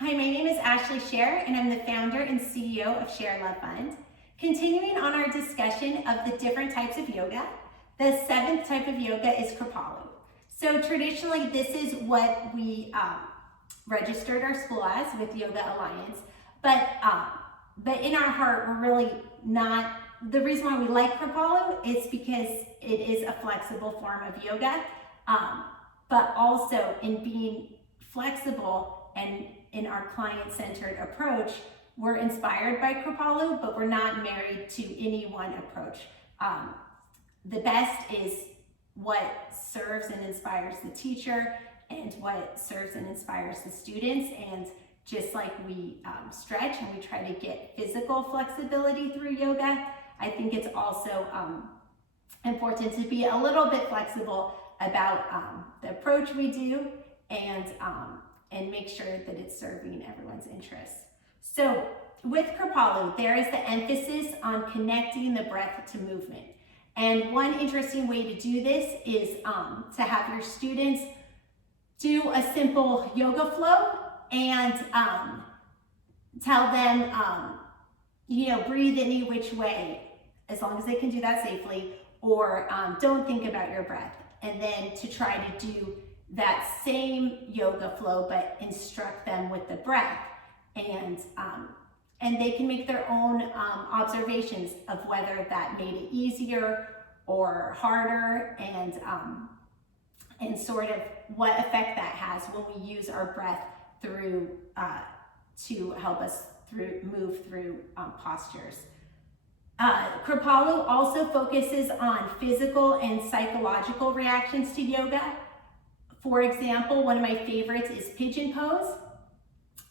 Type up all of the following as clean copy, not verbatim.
Hi, my name is Ashley Scher, and I'm the founder and CEO of Share Love Fund. Continuing on our discussion of the different types of yoga, the seventh type of yoga is Kropali. So traditionally, this is what we registered our school as with Yoga Alliance, but in our heart, we're really not. The reason why we like Kropali is because it is a flexible form of yoga, but also in being flexible and in our client-centered approach, we're inspired by Kropali, but we're not married to any one approach. The best is what serves and inspires the teacher and what serves and inspires the students. And just like we stretch and we try to get physical flexibility through yoga, I think it's also important to be a little bit flexible about the approach we do and make sure that it's serving everyone's interests. So with Kropali, there is the emphasis on connecting the breath to movement. And one interesting way to do this is to have your students do a simple yoga flow and tell them, breathe any which way, as long as they can do that safely, or don't think about your breath. And then to try to do that same yoga flow, but instruct them with the breath. And they can make their own observations of whether that made it easier or harder, and sort of what effect that has when we use our breath through to help us move through postures. Kropali also focuses on physical and psychological reactions to yoga. For example, one of my favorites is pigeon pose.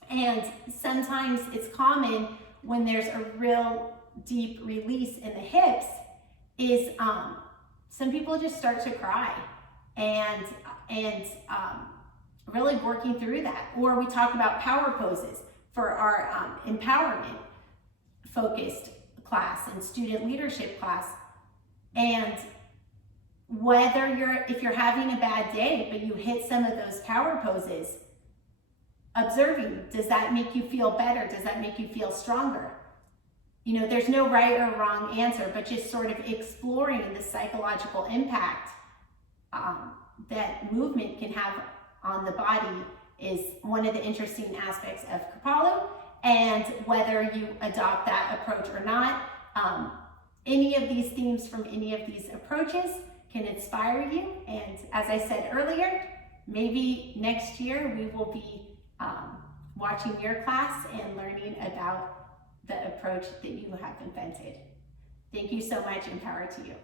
And sometimes it's common when there's a real deep release in the hips is some people just start to cry and really working through that. Or we talk about power poses for our empowerment focused class and student leadership class. And if you're having a bad day, but you hit some of those power poses, observing, does that make you feel better? Does that make you feel stronger? There's no right or wrong answer, but just sort of exploring the psychological impact that movement can have on the body is one of the interesting aspects of Kropali. And whether you adopt that approach or not, any of these themes from any of these approaches can inspire you. And as I said earlier, maybe next year we will be watching your class and learning about the approach that you have invented. Thank you so much, and power to you.